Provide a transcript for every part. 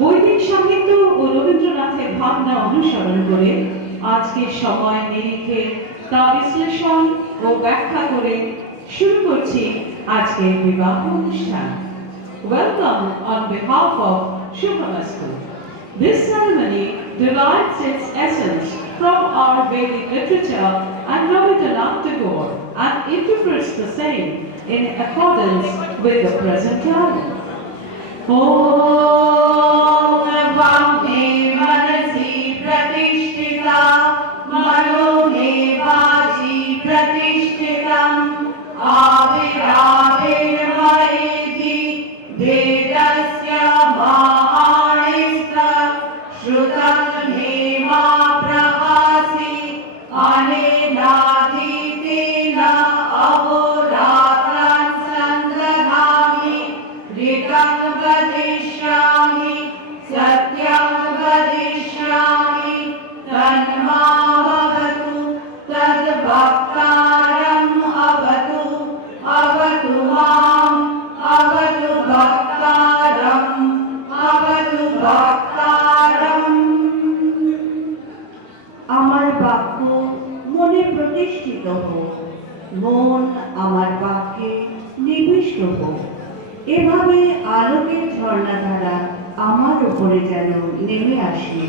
বৈদিক সাহিত্য ও রবীন্দ্রনাথের ভাবনা অনুসরণ করে আজকের সময় নিরিখে তা বিশ্লেষণ ও ব্যাখ্যা করে শুরু করছি আজকের বিবাহ অনুষ্ঠান। Welcome on behalf of Shubhamastu. This ceremony derives its essence from our Vedic literature and Rabindranath Tagore and interprets the same in accordance with the present time. আমার বাক্য মনে প্রতিষ্ঠিত হোক, মন আমার বাক্যে নিবিষ্ট হোক। এভাবে আলোকের ঝর্ণাধারা আমার উপরে যেন নেমে আসে।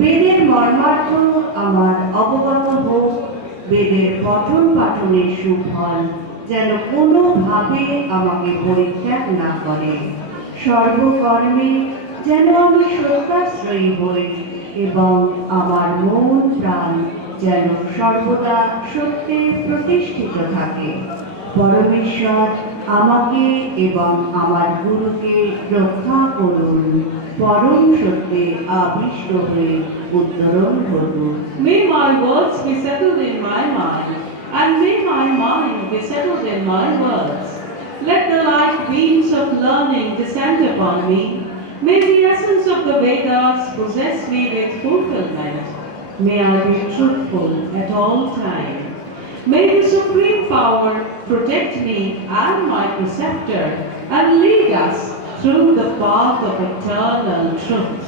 বেদের মর্মার্থ আমার অবগত হোক, বেদের পঠন পাঠনের সুফল যেন কোনোভাবে আমাকে পরিত্যাগ না করে। সর্বকর্মে যেন আমি সত্যাশ্রয়ী হই এবং আমার মন প্রাণ যেন সর্বদা সত্যে প্রতিষ্ঠিত থাকে। পরমেশ্বর আমাকে এবং আমার গুরুকে রক্ষা করুন। পরম সত্যে আবিষ্ট হয়ে উত্তরণ করুন। May my words be settled in my mind, and may my mind be settled in my words. Let the light beams of learning descend upon me. May the essence of the Vedas possess me with fulfillment. May I be truthful at all times. May the Supreme Power protect me and my preceptor and lead us through the path of eternal truth.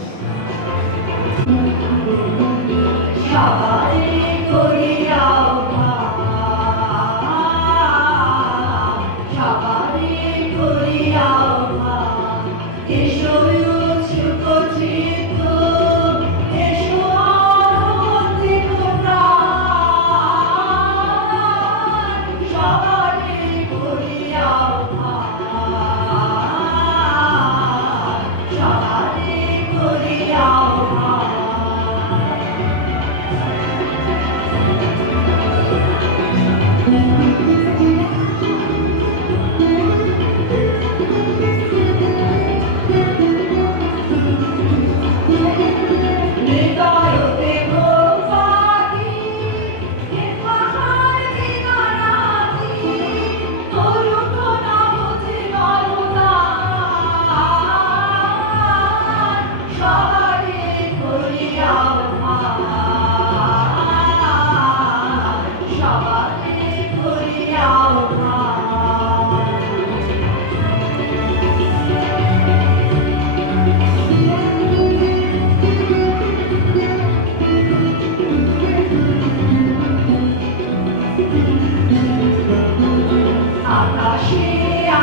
আকাশে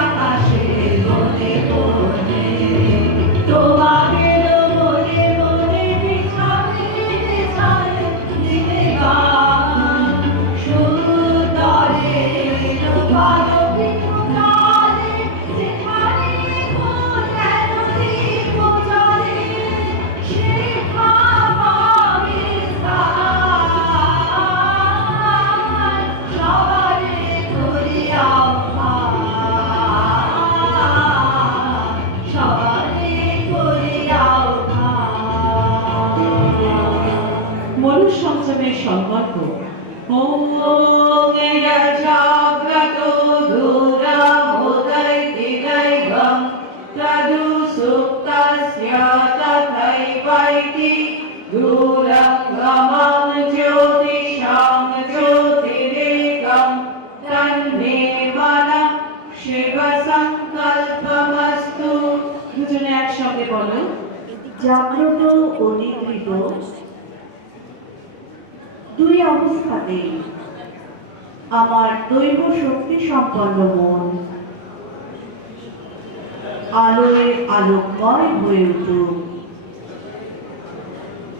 আকাশে বনে বনে তোমাদের মনে মনে বিছানে বিছানে দিলে গান সুন্দরে ভালো বিনুকালে যেখানে ফুল এলোরি পূজারে শিখা পাবে স্থান সবারে করিয়াও সবারে করিয়াও মনুষ্য সংযমের সংকল্প। ওম জাগ্রত দূরা বোধয়তি দৈবং তদু সুপ্তস্য তথৈবৈতি দূরং গমং জ্যোতিষাং জ্যোতিরেকং তন্মে মনঃ শিব সংকল্পমস্তু। দুজনে একসঙ্গে বলো। জাগ্রত ও নিদ্রিত দুই অবস্থাতেই আমার দৈব শক্তি সম্পন্ন মন আলোয় আলোকময় হয়ে উঠুক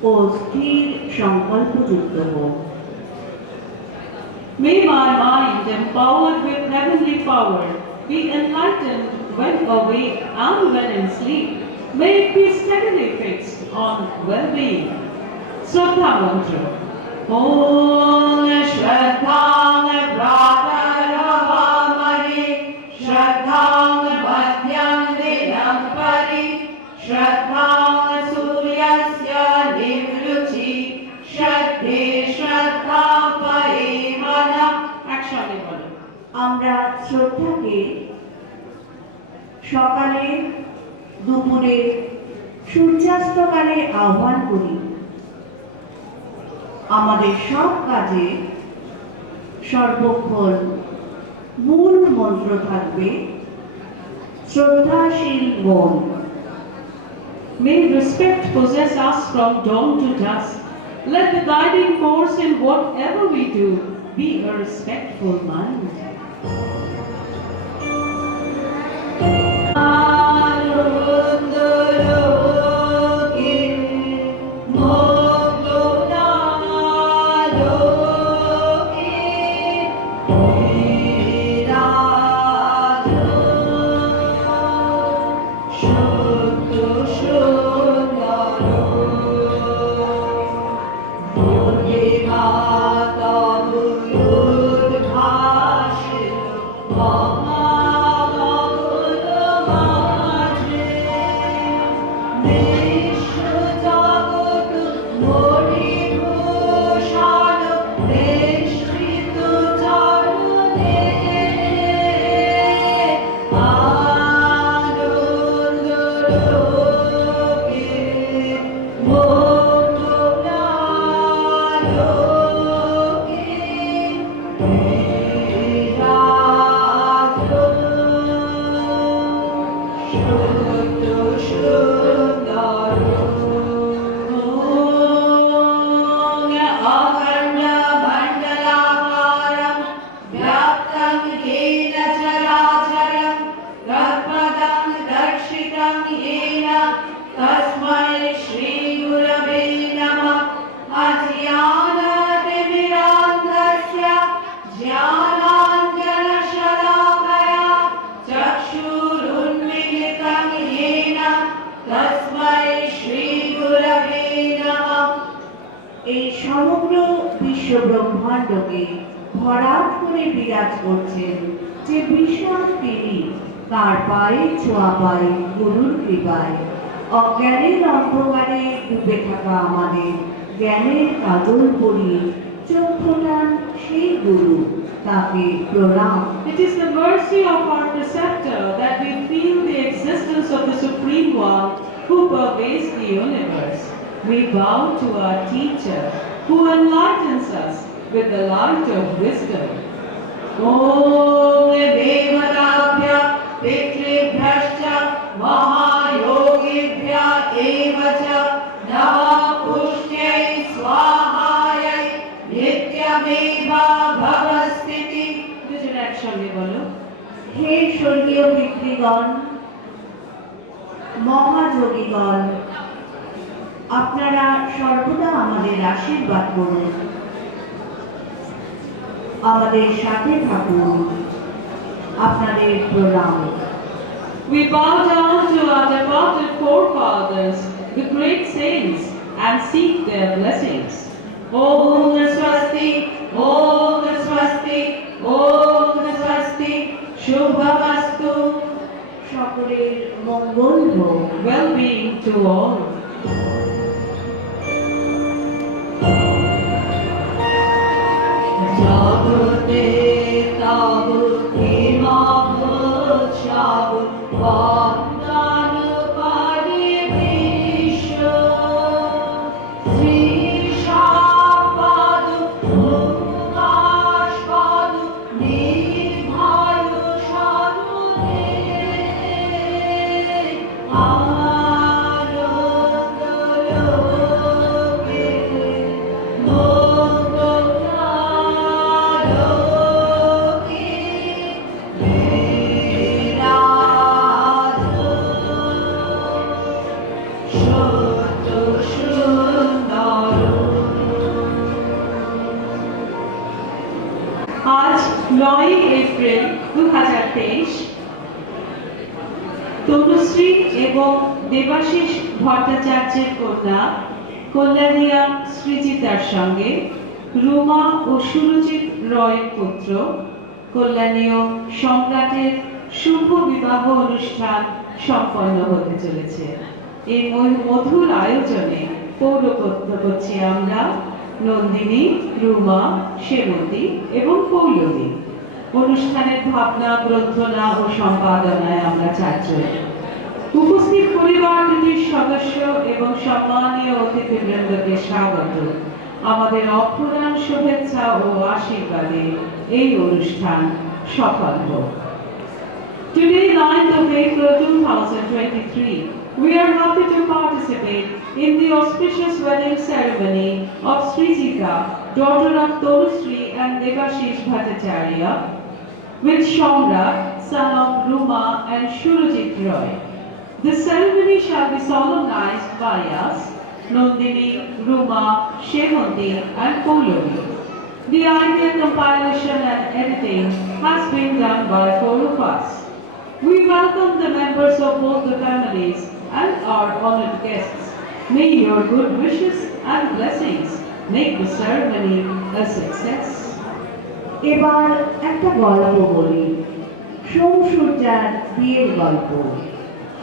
ও স্থির সংকল্পযুক্ত হোক। May my mind, empowered with heavenly power, be enlightened when awake and when in sleep. May it be steadily fixed on well-being. Shraddha mantra. Om श्रद्धां प्रातरवामहे श्रद्धां मध्यं दिनं परि श्रद्धां सूर्यस्य निवृचि श्रद्धे श्रद्धा परे मनः। একসঙ্গে বলো। আমরা শ্রদ্ধাকে সকালে দুপুরে সূর্যাস্তকালে আহ্বান করি। আমাদের সব কাজে সর্বক্ষণ মূল মন্ত্র থাকবে শ্রদ্ধাশীল মন। May respect possess us from dawn to dusk. Let the guiding force in whatever we do be a respectful mind. এই সমগ্র বিশ্ব ব্রহ্মাণ্ডকে ভরাট করে বিরাজ করছেন যে বিশাল তিনি, তার পায়ে ছোঁয়া পায় গুরুর কৃপায়। অজ্ঞানের অন্ধকারে ডুবে থাকা আমাদের জ্ঞানের কাজল পরিয়ে চোখ ফোটান সেই গুরু, তাকে প্রণাম। It is the mercy of our preceptor that we feel the existence of the Supreme One who pervades the universe. We bow to our teacher who enlightens us with the light of wisdom. Om Devadabhya Pitribhyascha Mahayogibhya eva cha Namah Pushyai Swahayai Nityameva Bhavastiti। দুজনে একসঙ্গে বলো। হে স্বর্গীয় পিতৃগণ, মহাযোগীগণ, আপনারা সর্বদা আমাদের আশীর্বাদ করুন, আমাদের সাথে থাকুন। আপনাদের প্রণাম। We bow down to our departed forefathers, the great saints, and seek their blessings. Om Swasti, Om Swasti, Om Swasti, Shubhamastu, সকলের মঙ্গল হোক। well-being to all. জগতে তব প্রেমোৎসব বন্দন করে বিশ্ব। শ্রী সম্পদ উমাস্পদ নির্ভয় সরণে আনন্দ লোকে আজ 9 এপ্রিল 2023 তনুশ্রী এবং দেবাশিস ভট্টাচার্যের কন্যা কল্যাণিয়া সৃজিতার সঙ্গে রুমা ও সুরজিৎ রয়ের পুত্র কল্যাণীয় সম্রাটের শুভ বিবাহ অনুষ্ঠান সম্পন্ন হতে চলেছে। এই মধুর আয়োজনে পৌরোহিত্য করছি আমরা নন্দিনী, রুমা, সেমন্তী এবং পৌলমী। অনুষ্ঠানের ভাবনা, গ্রন্থনা ও সম্পাদনায় আমরা চারজন। উপস্থিত পরিবার দুটির সদস্য এবং সম্মানীয় অতিথিবৃন্দকে স্বাগত। আমাদের অপ্রধান শুভেচ্ছা ও আশীর্বাদে এই অনুষ্ঠান সফল হোক। Today, 9th of April 2023, we are happy to participate in the auspicious wedding ceremony of Srijita, daughter of Tanushree and Devashish Bhattacharya, with Shamrat, son of Ruma and Shurajit Roy. This ceremony shall be solemnized by us, Nandini, Ruma, Shemonti and Polomi. The idea, compilation and editing has been done by 4 of us. We welcome the members of both the families and our honored guests. May your good wishes and blessings make the ceremony a success. এবার একটা গল্প বলি, সোমসূর্যার বিয়ের গল্প।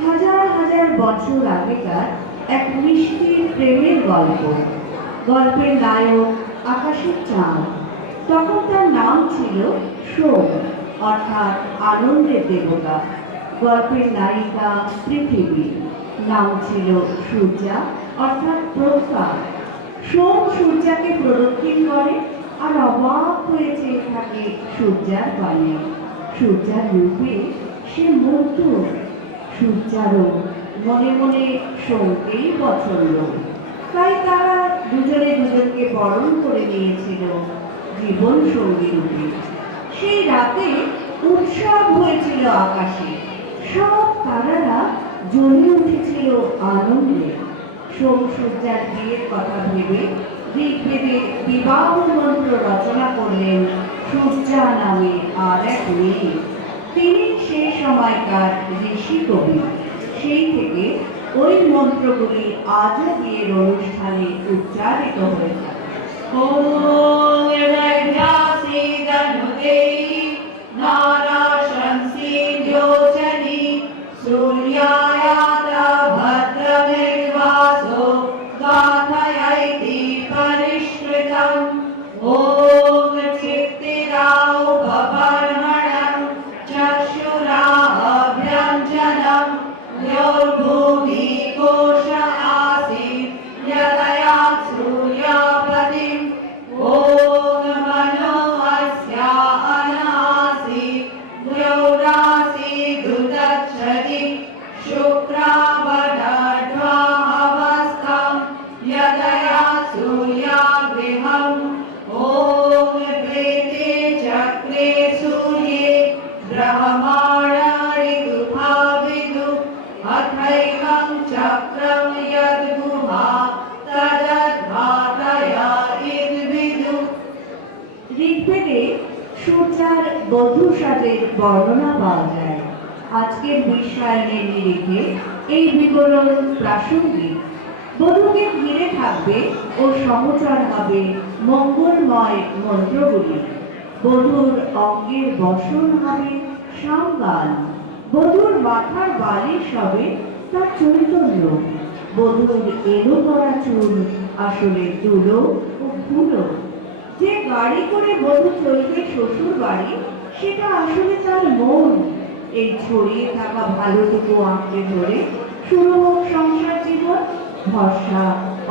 হাজার হাজার বছর আগেকার এক মিষ্টি প্রেমের গল্প। গল্পের নায়ক আকাশের চাঁদ। তখন তার নাম ছিল সোম, অর্থাৎ আনন্দের দেবতা। গল্পের নায়িকা পৃথিবী, নাম ছিল সূর্যা, অর্থাৎ প্রজ্ঞা। সোম সূর্যাকে প্রদক্ষিণ করে আর অবাক হয়ে চেয়ে থাকে সূর্যার পানে। সূর্যার রূপে সে মুগ্ধ। সূর্যারও মনে মনে সোমকেই পছন্দ। তাই তারা দুজনে দুজনকে বরণ করে নিয়েছিল জীবন সঙ্গী রূপে। সেই রাতে উৎসব হয়েছিল আকাশে। সব তারারা জ্বলে উঠেছিল আনন্দে। সোম সূর্যার বিয়ের কথা ভেবে ঋগ্বেদে বিবাহ মন্ত্র রচনা করলেন সূর্যা নামে আর এক মেয়ে। তিনি সেই সময়কার ঋষি কবি। সেই থেকে ওই মন্ত্রগুলি আজও বিয়ের অনুষ্ঠানে উচ্চারিত হয়ে থাকে। সাজের বর্ণনা পাওয়া যায়। আজকের বিশ্বায়নের নিরিখে এই বিবরণ প্রাসঙ্গিক। বধূকে ঘিরে থাকবে ও সমচর হবে মঙ্গলময় মন্ত্রগুলি। বধূর অঙ্গের বসন হবে সামগান। বধূর মাথার বালিশ হবে তার চৈতন্য। বধূর এলো করা চুল আসলে তুলো ও ফুলো। যে গাড়ি করে বধূ চলবে শ্বশুর বাড়ি, সেটা আসলে তার মন। এই ছড়িয়ে থাকা ভালোটুকু আঁকড়ে ধরে শুরু হোক সংসার জীবন, ভরসা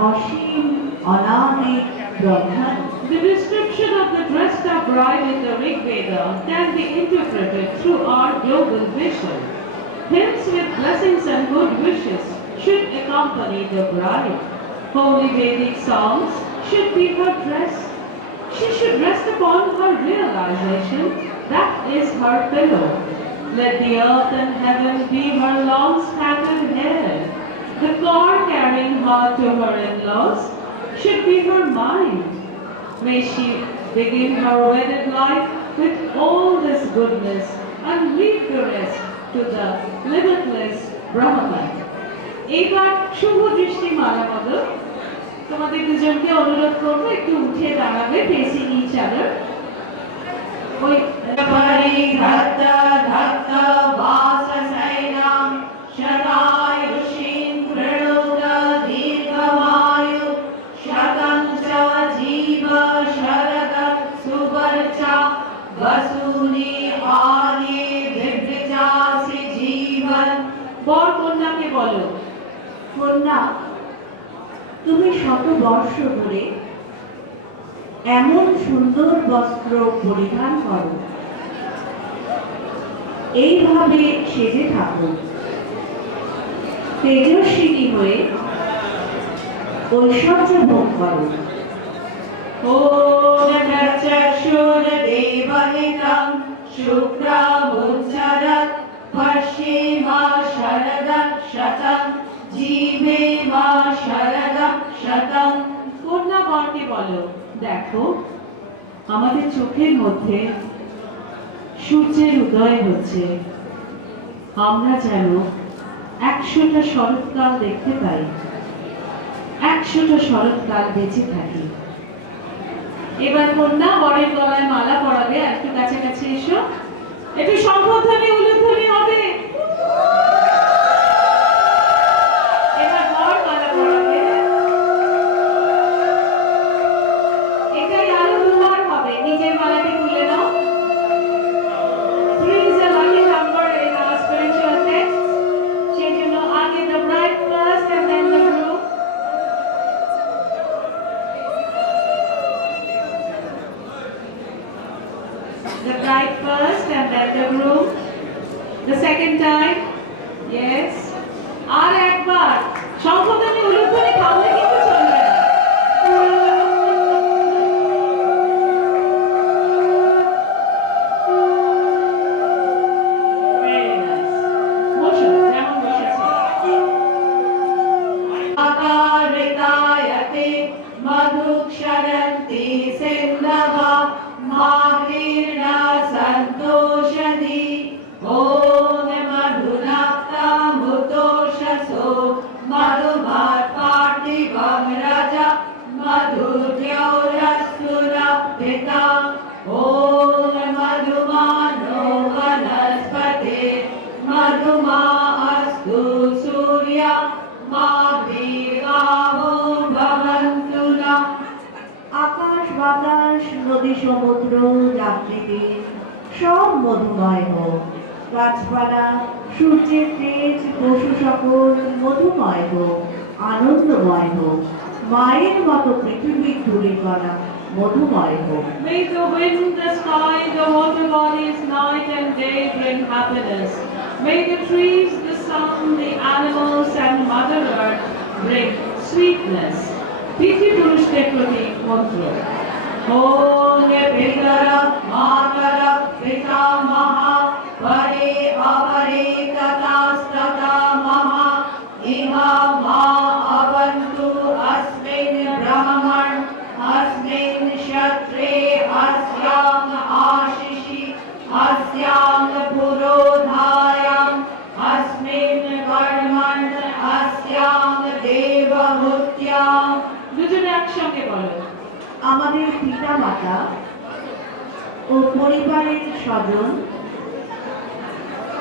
অসীম অনামিক ব্রহ্মাণ্ড। The description of the dressed up bride in the Rig Veda can be interpreted through our global vision. Hymns with blessings and good wishes should accompany the bride. Holy Vedic songs should be her dress. She should rest upon her realization that is her pillow. Let the earth and heaven be her long scattered hair. The car carrying her to her in-laws should be her mind. May she begin her wedded life with all this goodness and leave the rest to the limitless Brahman. এইবার শুভ দৃষ্টি মালা মতো তোমাদের দুজনকে অনুরোধ করবো একটু উঠে দাঁড়াবে ফেসিং ইচ আদার। ওই ধত্তা ধত্তা বাসসৈনাম শতায়ুষীং প্রণোদ দীর্ঘমায়ু শতং চ জীব শরদং সুবর্চা বসুনি আনে বিবৃজাসি জীবন। বর কন্যাকে বলো, কন্যা, তুমি শত বর্ষ ধরে এমন সুন্দর বস্ত্র পরিধান করো, এইভাবে সেজে থাকো, তেজস্বিনী হয়ে ঐশ্বর্য ভোগ করো। ওম চক্ষুর দেবহিতং শুক্রাবুচ্ছরৎ পশ্চিমা শরদং শতং জীবে মা শরদং শতং। কন্যা বরকে বলো, দেখো আমাদের চোখের মধ্যে সূর্যের উদয় হচ্ছে, আমরা যেন 100টা শরৎকাল দেখতে পাই, 100টা শরৎকাল বেঁচে থাকি। এবার কন্যা বরের গলায় মালা পরাবে, একটু কাছাকাছি এসো, একটু শঙ্খধ্বনি উলুধ্বনি হবে। এবার বর মালা পরাবে, এটাই আরো দুবার হবে। নিজের মালাটি তুলে নাও। 3 is a lucky number in our spiritual text. সেই জন্য আগে the bride first and then the groom. The bride first and then the groom. The second time. Yes. আর একবার শঙ্খধ্বনি উলুধ্বনি থামলে কিন্তু চলবে না। Very nice. বসো, যেমন বসেছো। আকারিতায়তে মধুক্ষরন্তি সিন্ধব মাগীর্ণ সন্তোষদি। ওম মধুনাক্তামুতোষসো মধুমৎ পার্থিবং রজ মধুদ্যৌরস্তুরপিতা। ওম মধুমানো বনস্পতে মধুমা অস্তু সূর্য মা দীর্ঘাবো ভবন্তু নঃ। আকাশ বাতাস নদী সমুদ্র যাত্রীদের সব মধুময় হোক। গাছপালা সূর্যের তেজ পশু সকল মধুময় হোক, আনন্দময় হোক। মায়ের মতো পৃথিবীর ধূলিকণা মধুময় হোক। May the wind, the sky, the water bodies, night and day bring happiness. May the trees, the sun, the animals and Mother Earth bring sweetness. পিতৃ পুরুষদের প্রতি মন্ত্র। ওম পিতর মাতর পিতামহ পরে অপরে ততস্ততামহ ইমা মা অবন্তু अस्मिन् ब्रह्मन् अस्मिन् क्षत्रे अस्याम् आशिषि अस्या আমাদের পিতামাতা ও পরিবারের স্বজন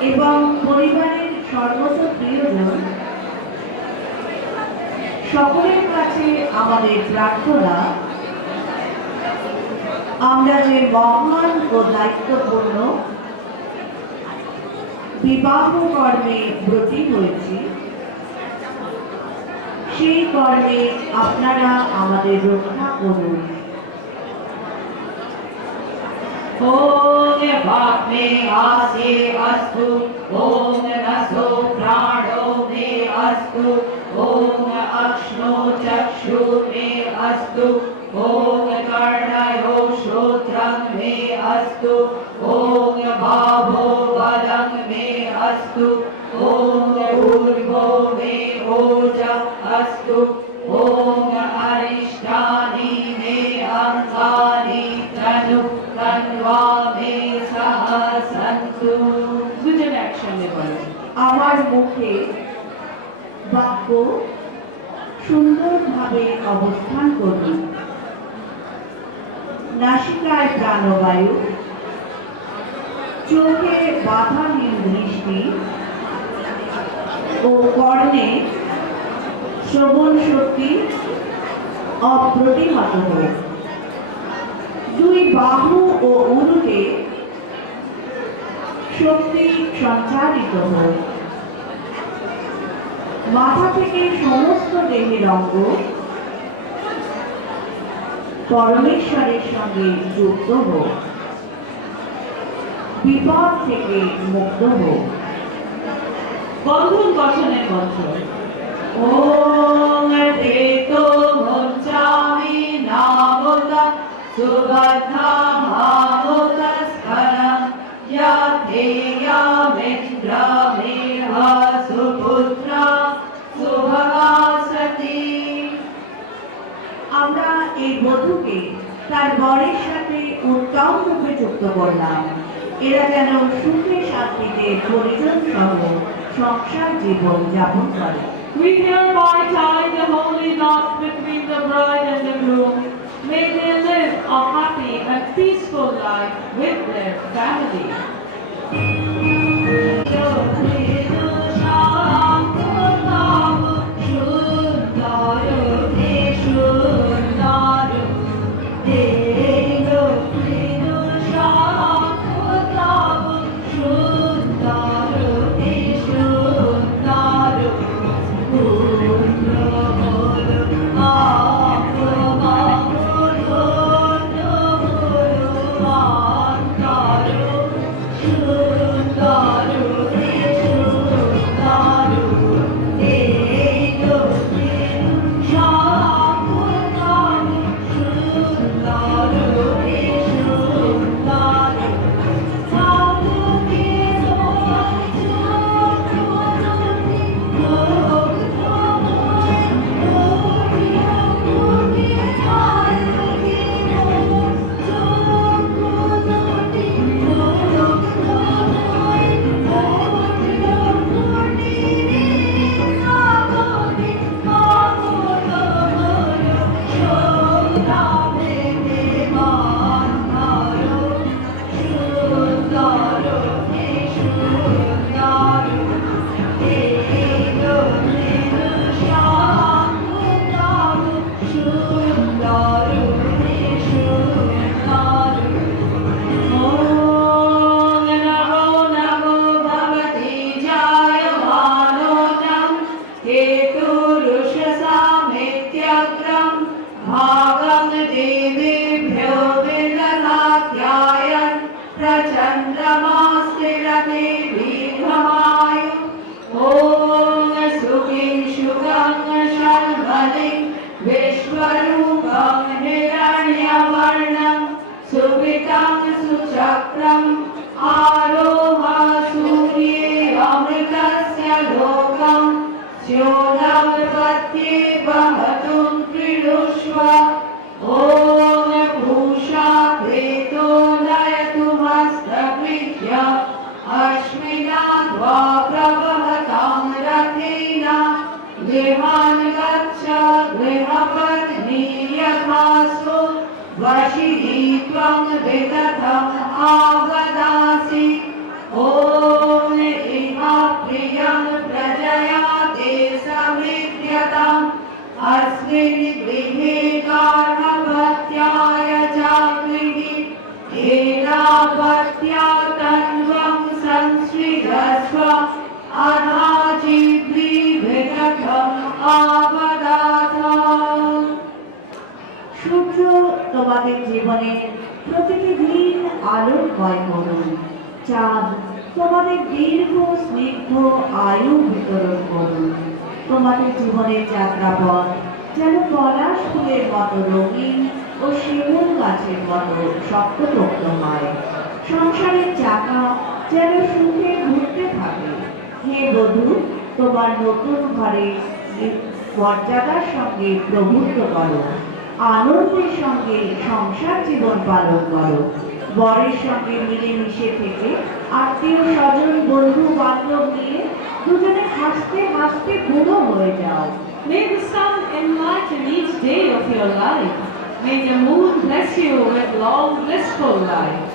এবং পরিবারের সর্বত প্রিয়জন সকলের কাছে আমাদের প্রার্থনা, আমরা যে মহান ও দায়িত্বপূর্ণ বিবাহ কর্মে ব্রতী হয়েছি, সেই কর্মে আপনারা আমাদের রক্ষা করুন। ओम वाक् मे आसे अस्तु, ओम नसो प्राणो मे अस्तु, ओम अक्ष्णो चक्षु मे अस्तु, ओम कर्णयो श्रोत्रं मे अस्तु, ओम बाहो बलं मे अस्तु, ओम ऊर्ध्वो मे ओजः अस्तु, ओम अरिष्टानि मे अंगानि तनु तन्वा मे सह सन्तु। দুজন একসঙ্গে বলো। আমার মুখে বাক্য সুন্দরভাবে অবস্থান করুন। নাসিকায় প্রাণবায়ু, চোখে বাধাহীন দৃষ্টি ও কর্ণে শ্রবণ শক্তি অপ্রতিহত হোক। দুই বাহু ও উরুতে শক্তি সঞ্চারিত হোক। মাথা থেকে সমস্ত দেহের অঙ্গ পরমেশ্বরের সঙ্গে যুক্ত হোক। বিপদ থেকে মুক্ত হোক। বন্ধন গঠনের মন্ত্র। ওম তেতো মুঞ্চামি নামোতা সুবদ্ধা ভামোতস্করম ইয়াধেয়া মিন্দ্রা মেহা সুপুত্রা সুভগাসতি। আমরা এই বধূকে তার বরের সাথে উত্তম রূপে যুক্ত করলাম। এরা যেন সুখে শান্তিতে পরিজন সহ সংসার জীবন যাপন করে। We hereby tie the holy knot between the bride and the groom. May they live a happy and peaceful life with their family. वितथम् आवदासि ॐ इमा प्रियं प्रजया ते समिध्यताम् अस्मिन् गृहे गार्हपत्याय चाग्निः एनापत्या तन्वं संसृजस्व अधाजिव्रीभितथम् आवदाथम् সূর্য তোমাদের জীবনে প্রতিটি দিন আলোকময় করুন। চাঁদ তোমাদের দীর্ঘ স্নিগ্ধ আয়ু বিতরণ করুন। তোমাদের জীবনের যাত্রাপথ যেন পলাশ ফুলের মতো রঙিন ও শিমুল গাছের মতো শক্তপোক্ত হয়। সংসারের চাকা যেন সুখে ঘুরতে থাকে। হে বধূ, তোমার নতুন ঘরে মর্যাদার সঙ্গে প্রভুত্ব করো, আনন্দের সঙ্গে সংসার জীবন পালন করো। বরের সঙ্গে মিলেমিশে থেকে আত্মীয় স্বজন বন্ধু বান্ধব নিয়ে দুজনে হাসতে হাসতে বুড়ো হয়ে যাও। May the sun enlighten each day of your life. May the moon bless you with long, blissful life.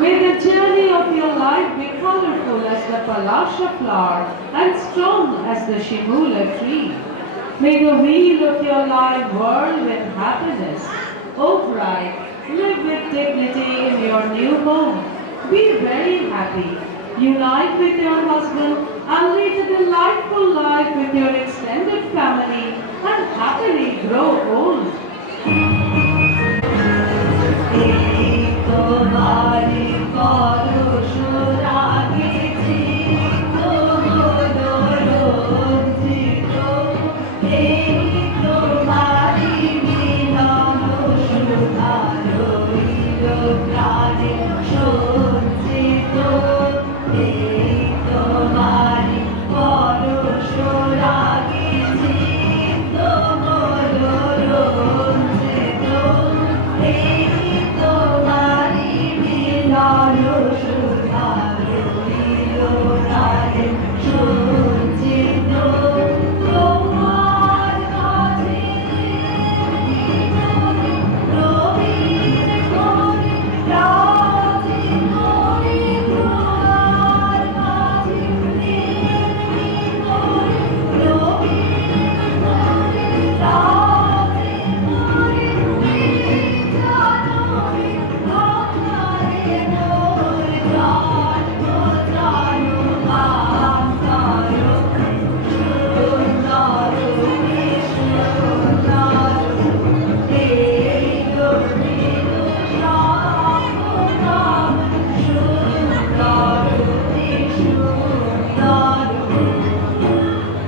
May the journey of your life be colorful as the palasha flower and strong as the shimula tree. May the wheel of your life whirl with happiness. O bride, live with dignity in your new home. Be very happy. Unite with your husband and lead a delightful life with your extended family and happily grow old.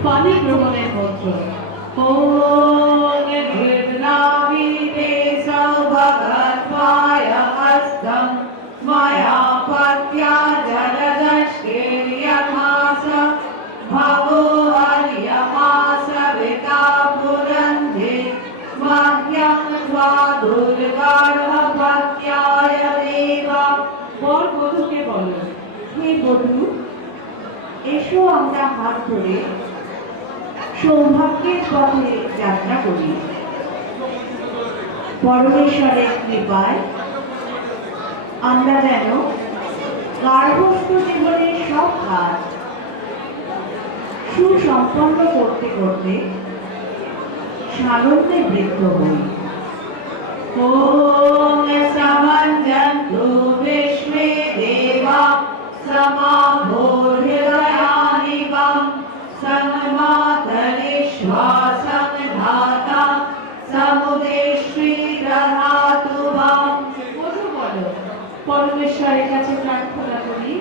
পানি গ্রহণের মন্ত্র। ওম গৃহ্ণামিতে সৌভগত্বায় হস্তম ময়া পত্য়া জলদষ্টির্যথাস ভবো হরিয়মাস বিতা পুরন্ধে মহ্যং ত্বা দুর্গার্হপত্যায় দেবা। বর বধূকে বলো, হে বধূ, এসো আমরা হাত ধরে সৌভাগ্যের পথে যাত্রা করি। পরমেশ্বরের কৃপায় আমরা যেন গার্হস্থ্য জীবনের সব কাজ সুসম্পন্ন করতে করতে সানন্দে বৃদ্ধ হই। ওম সমঞ্জন্তু বিশ্বে দেবা समाभूर्हृदयानि वां संमातरिश्वासं धाता समुदेश्रीरधातु वां। বধূ বলো, পরমেশ্বরের কাছে প্রার্থনা করি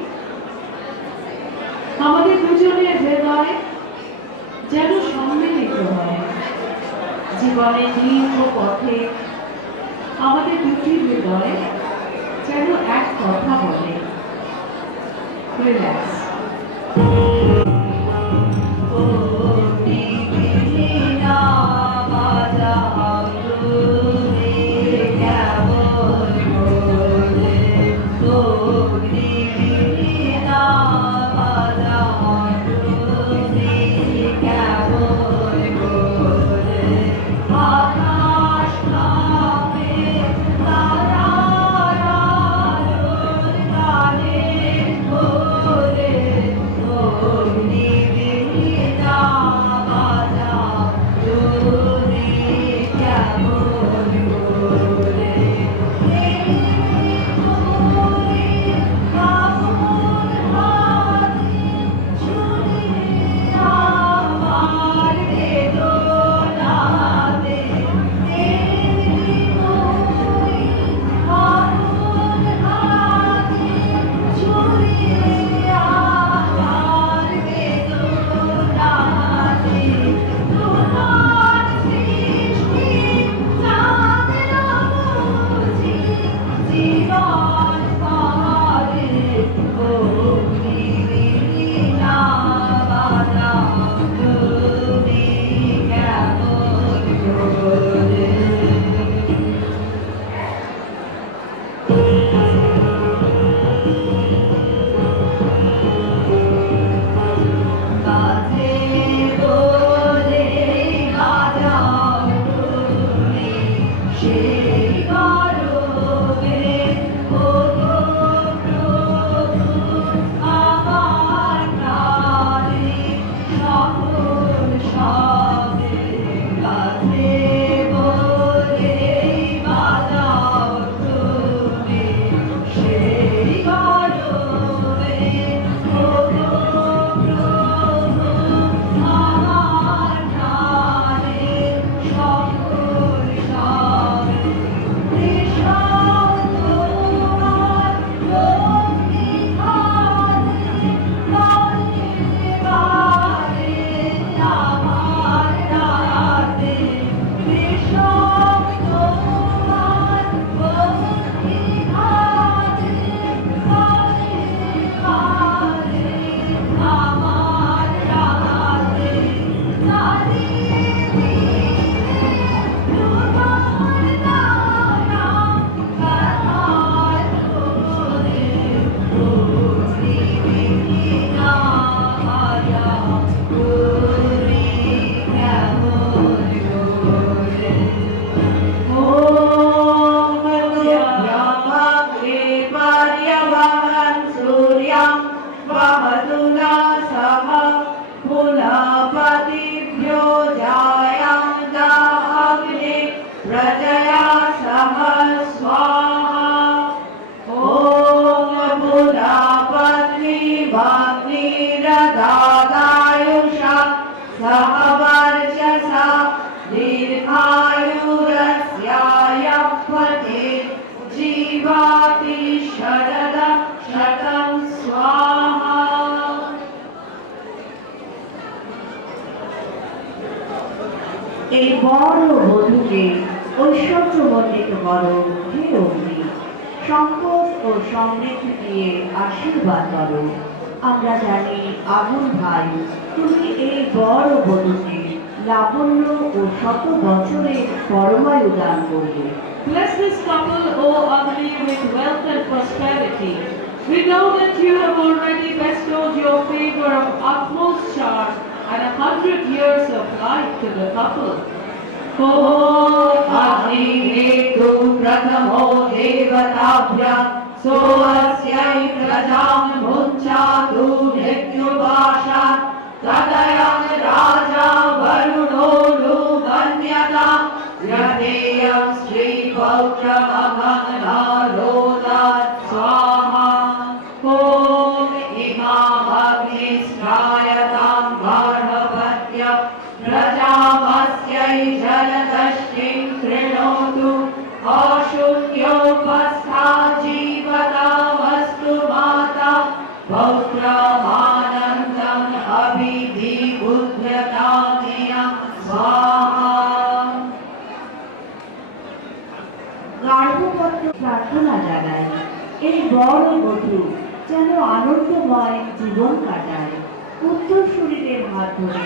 আমাদের দুজনের হৃদয় যেন সম্মিলিত হয়। জীবনের দীর্ঘ পথে আমাদের দুটি হৃদয় যেন এক কথা বলে। Relax. এই বড় বধূকে ঐশ্বর্যমণ্ডিত করো হে অগ্নি, সম্পদ ও সমৃদ্ধি দিয়ে আশীর্বাদ করো। আমরা জানি আগুন ভাই, তুমি এই বড় বধূকে লাবণ্য ও শত বছরের পরমায়ু দান করবে। Bless this couple, O Agni, with wealth and prosperity. We know that you have already bestowed your favor of utmost charm and 100 years of life to the couple. अग्निरेतु प्रथमो देवताभ्यः सोऽस्यै प्रजां मुञ्चातु मृत्युपाशात् तदयं राजा वरुणो नु मन्यता यदेयं श्रीपौत्रमघनारोदात् स्वाहा। ॐ इमामग्निस्नायतां गार्हपत्य प्रजामस्यै जलदष्टिं कृणोतु अशुद्ध्योपस्था जीवतामस्तु माता पौत्रमानन्दम् अभिधिबुध्यतामियं स्वाहा। গার্হপত্য প্রার্থনা জানাই এই বড় বধূ যেন আনন্দময় জীবন কাটায়। উত্তর শরীরের হাত ধরে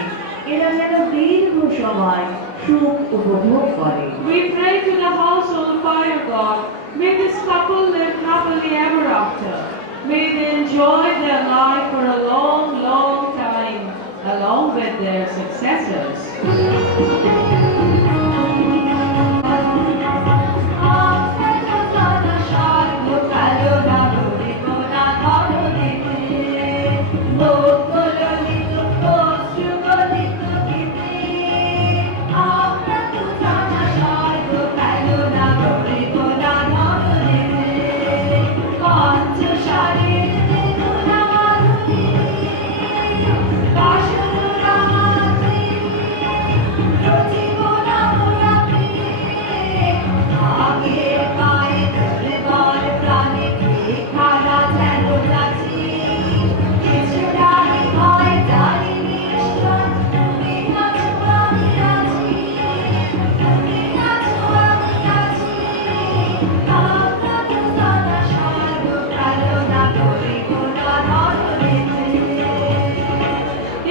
এরা যেন দীর্ঘ সময় সুখ উপভোগ করে। We pray to the household fire god. May this couple live happily ever after. May they enjoy their life for a long, long time, along with their successors.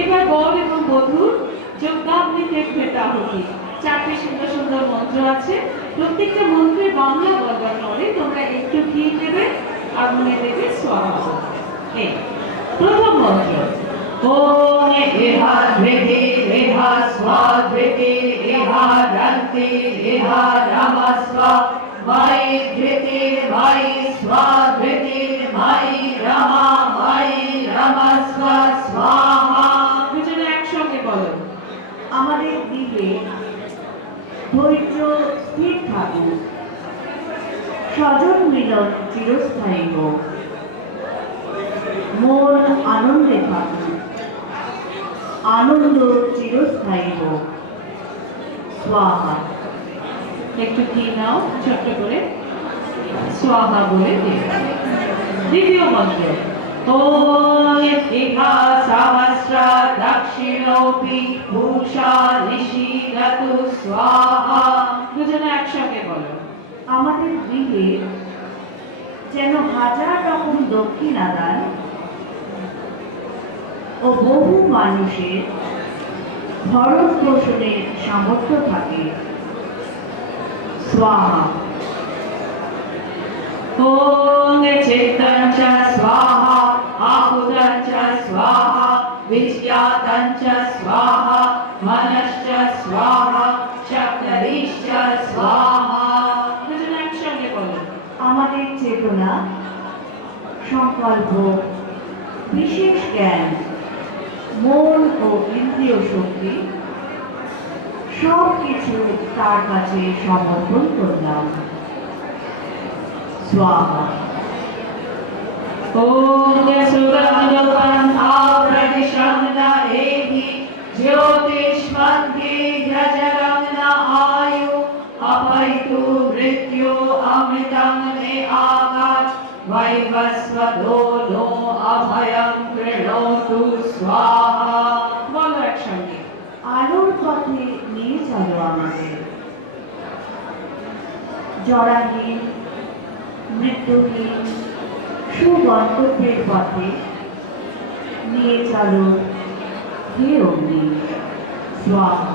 এবার বর এবং বধূর যোগদাগ্নি ক্ষেত্রে আহুতি। 4টি সুন্দর সুন্দর মন্ত্র আছে, প্রত্যেকটা মন্ত্রে বাংলা বলবার পরে তোমরা একটু ঘি দেবে, আগুনে দেবে স্বাহা। এই প্রথম মন্ত্র ओम इहा धृति इहा स्वाधृति इहा रन्ति इहा रमस्व मयि धृति मयि स्वाधृति मयि रमा मयि रमस्व स्वाहा। দুজনে একসঙ্গে বলো। আমাদের দিকে ধৈর্য স্থির থাকুক, স্বজন মিলন চিরস্থায়ী হোক, মন আনন্দে থাকুক, আনন্দ চিরস্থায়ী হোক। স্বাহা। একটু ঘি নাও ছোট্ট করে, স্বাহা বলে দিও। দ্বিতীয় মন্ত্র ओम इहा सहस्रा दक्षिणोऽपि भूषा निशीदतु स्वाहा। দুজনে একসঙ্গে বলো। আমাদের গৃহে যেন হাজার রকম দক্ষিণা দান ও বহু মানুষের ভরণ পোষণের সামর্থ্য থাকে। स्वाहा। ओम चित्तं च स्वाहा आहुतं च स्वाहा विज्ञातं च स्वाहा मनश्च स्वाहा शक्तिश्च स्वाहा। দুজনে একসঙ্গে বলো। আমাদের চেতনা, সংকল্প, বিশেষ জ্ঞান, মন ও ইন্দ্রিয় শক্তি সব কিছু তার কাছে সমর্পণ করলাম। स्वाहा। ओम सुरंगपं आवृतिशमन एहि ज्योतिष्मन्ति यजरंगन आयु अपैतु मृत्यु अमृतं मे आगात् वैवस्वतो नो अभयं कृणोतु स्वाहा। বলো একসঙ্গে। আলোর পথে নিয়ে চলো আমাদের। জরাহীন, মৃত্যুহীন সুগন্তব্যের পথে নিয়ে চলো হে অগ্নি স্বাহা।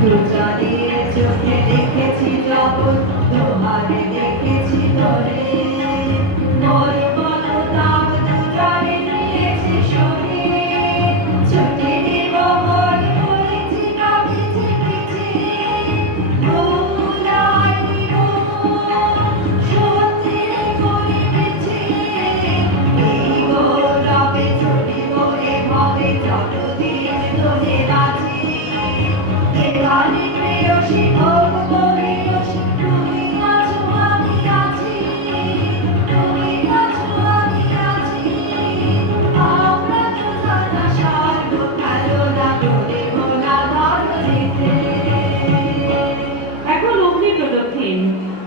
দুজনের চোখে দেখেছি জগৎ, তোমারে দেখেছি তোরে, মোর মনোতাপ দুজনে নিয়েছি সরে, ছুটে দেব মন করেছি কাঁপিছি পিছে, ভোলায় নিব সত্যের করিতেছে, এই গৌরবে ছুটিব এভাবে যতদিন তোরে বাঁচি। এখানে প্রেয়সী ভগবতীয়সী, তুমি আছো আমি আছি, তুমি আছো আমি আছি, আমরা তো জানা স্বর্গ খেলনা করে ভোলা ধরণীতে। এখন অগ্নি প্রদক্ষিণ।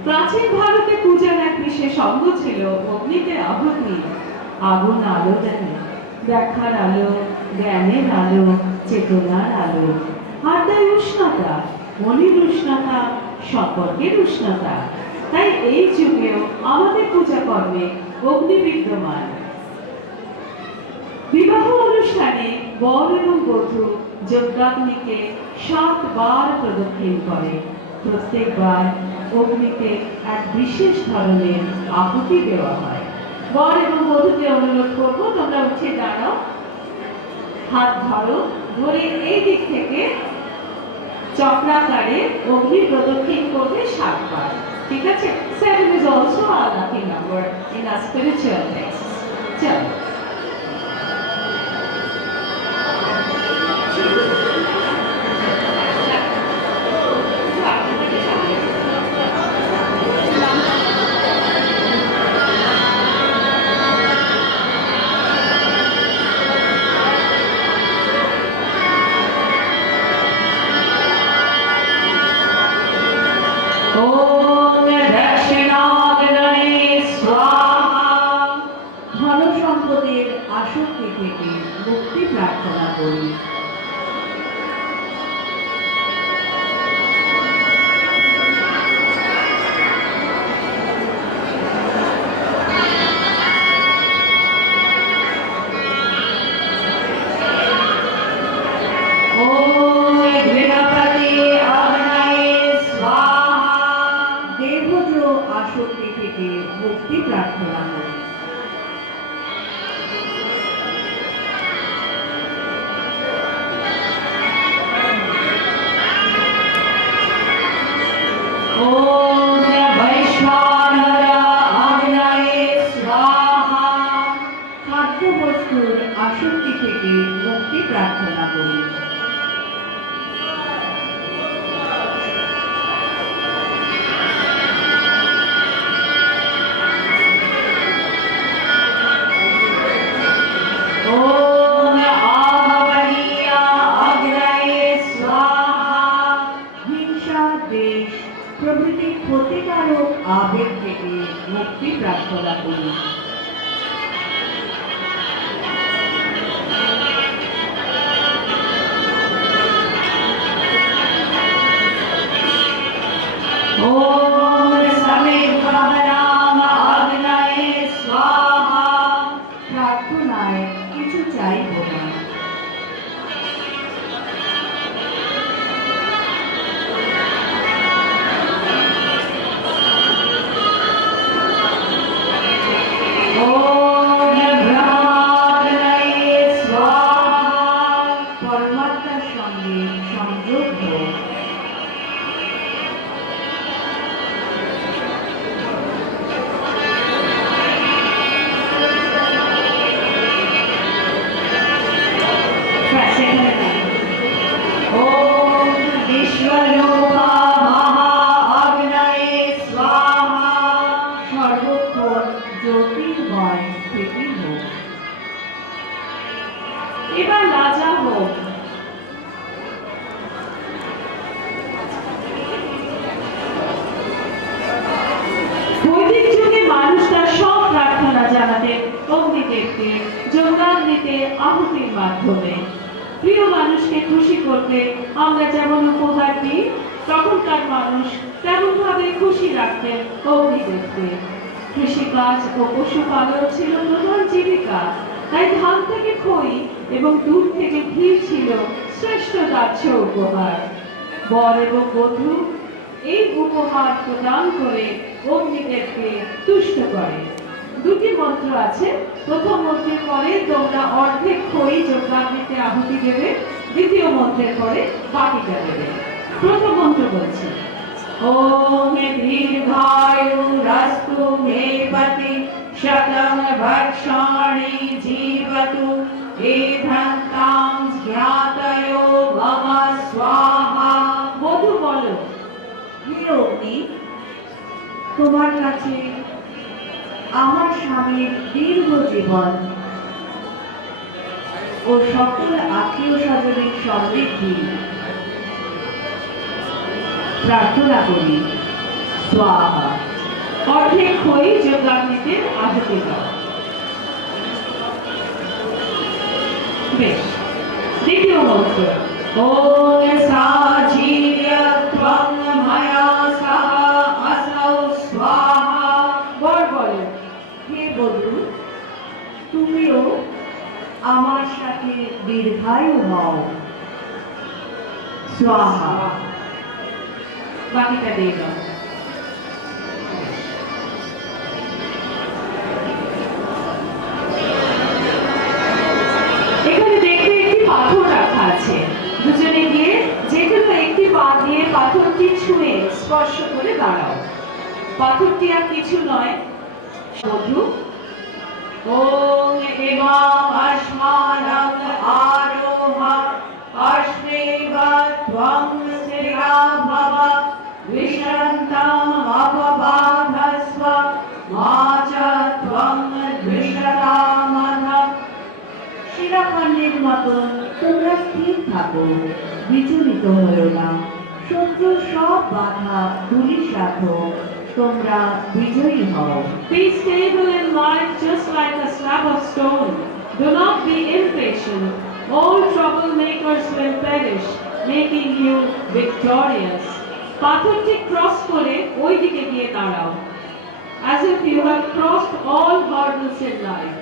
প্রাচীন ভারতে পূজার এক বিশেষ অঙ্গ ছিল অগ্নিতে আহুতি। আগুন আলো দেয়, ব্যাখ্যার আলো, জ্ঞানের আলো, চেতনার আলো। আর তাই উষ্ণতা, মনের উষ্ণতা, সম্পর্কের উষ্ণতা। তাই এই যুগেও আমাদের পূজা কর্মে অগ্নি বিদ্যমান। বিবাহ অনুষ্ঠানে বর এবং বধূ যজ্ঞাগ্নিকে 7 বার প্রদক্ষিণ করে। প্রত্যেকবার অগ্নিতে এক বিশেষ ধরনের আহুতি দেওয়া হয়। বর এবং বধূকে অনুরোধ করবো, তোমরা উঠে দাঁড়াও, হাত ধরো, ধরে এই দিক থেকে চক্রাকারে অগ্নি প্রদক্ষিণ করবে 7 বার। ঠিক আছে? 7 is also a lucky number in our spiritual texts. চলো। ওম দক্ষিণাগ্নয়ে স্বাহা। ধন সম্পদের আসক্তি থেকে মুক্তি প্রার্থনা করি। ওম গৃহপতি আগ্নয়ে স্বাহা। দেহজ আসক্তি থেকে মুক্তি প্রার্থনা করি। ওম বৈশ্বানর আগ্নয়ে স্বাহা। খাদ্যবস্তুর আসক্তি থেকে মুক্তি প্রার্থনা করি। ওম আহবনীয় আগ্নয়ে স্বাহা। হিংসা, দ্বেষ প্রভৃতি ক্ষতিকারক আবেগ থেকে মুক্তি প্রার্থনা করি। ওম সমিদ্ভবনাম আগ্নয়ে স্বাহা। প্রার্থনায় কিছু চাইব না। ওম ব্রহ্মাগ্নয়ে স্বাহা। পরমাত্মার সঙ্গে সংযোগ হোক। ওম বিশ্বরূপা মহা আগ্নয়ে স্বাহা। সর্বক্ষণ জ্যোতির্ময় স্থিতি হোক। এবার লাজা হোক। বৈদিক যুগে মানুষ তার সব প্রার্থনা জানাতেন অগ্নিদেবকে যোগদান দিতে আহুতির মাধ্যমে। প্রিয় মানুষকে খুশি করতে আমরা যেমন উপহার দিই, তখনকার মানুষ তেমন ভাবে খুশি রাখতেন অগ্নিদেবকে। কৃষিকাজ ও পশুপালন ছিল প্রধান জীবিকা, তাই ধান থেকে খই এবং দুধ থেকে ঘি ছিল শ্রেষ্ঠ দাহ্য উপহার। বর এবং বধূ এই উপহার প্রদান করে অগ্নিদেবকে তুষ্ট করে। দুটি মন্ত্র আছে। প্রথম মন্ত্রের পরে তোমরা অর্ধেক খই যজ্ঞাগ্নিতে আহুতি দেবে, দ্বিতীয় মন্ত্রের পরে বাকিটা দেবে। প্রথম মন্ত্র বলছে, ওম দীর্ঘায়ুরাস্তু মে পতি শতং বর্ষাণি জীবতু এধান্তাং জ্ঞাতয়ো মম স্বাহা। বধূ বলো, হে অগ্নি, তোমার কাছে আমার স্বামীর দীর্ঘ জীবন ও সকল আত্মীয় স্বজনের সমৃদ্ধি প্রার্থনা করি। স্বাহা। অর্ধেক খই যজ্ঞাগ্নিতে আহুতি দাও। বেশ। দ্বিতীয় মন্ত্র, ওম সাজির্যত্বং ময়া সহ আসৌ স্বাহা। বর বলো, হে বধূ, তুমিও আমার সাথে দীর্ঘায়ু হও। স্বাহা। বাকিটা দিয়ে দাও। এখানে দেখবে একটি পাথর রাখা আছে। দুজনে গিয়ে যে কোনো একটি পা দিয়ে পাথরটি ছুঁয়ে স্পর্শ করে দাঁড়াও। পাথরটি আর কিছু নয়, বধূ, ওম এবাম আস্মানং আরোহ অশ্বেব ত্বং স্থিরা ভব বিশরন্তং অপবাধস্ব মা চ ত্বং দ্বিষরামহ। শিলাখণ্ডের মতন তোমরা স্থির থাকো, বিচলিত হও না। শত্রু সব বাধা ধূলিস রাখো, তোমরা বিজয়ী হও। Be stable in mind just like a slab of stone. Do not be impatient. All troublemakers will perish, making you victorious. পাথরটি ক্রস করে ওই দিকে গিয়ে দাঁড়াও। As if you have crossed all hurdles in life.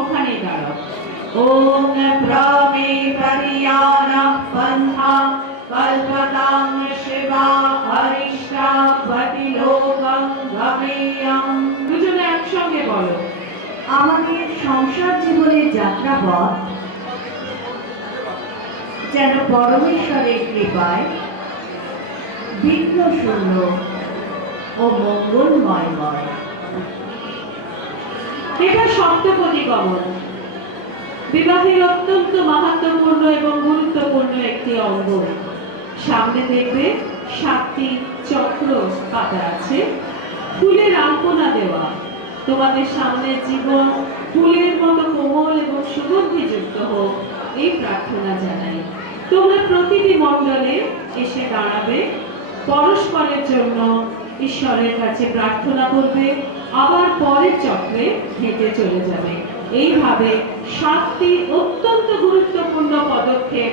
ওখানেই দাঁড়াও। ওম ব্রহ্মে পরিয়ানা পন্থা কল্পতাং শিবা হরিষ্টা ভতি লোকং গমেয়ং। দুজনে একসঙ্গে বলো, আমাদের সংসার জীবনের যাত্রাপথ যেন পরমেশ্বরের কৃপায় বিঘ্ন শূন্য ও মঙ্গলময় হয়। এটা সপ্তপদী গমন, বিবাহের অত্যন্ত মাহাত্ম্যপূর্ণ এবং গুরুত্বপূর্ণ একটি অঙ্গ। সামনে দেখবে 7টি চক্র পাতা আছে, ফুলের আলপনা দেওয়া। তোমাদের সামনের জীবন ফুলের মতো কোমল এবং সুগন্ধিযুক্ত হোক, এই প্রার্থনা জানাই। তোমরা প্রতিটি মণ্ডলে এসে দাঁড়াবে, পরস্পরের জন্য ঈশ্বরের কাছে প্রার্থনা করবে, আবার পরের চক্রে হেঁটে চলে যাবে। এইভাবে 7টি অত্যন্ত গুরুত্বপূর্ণ পদক্ষেপ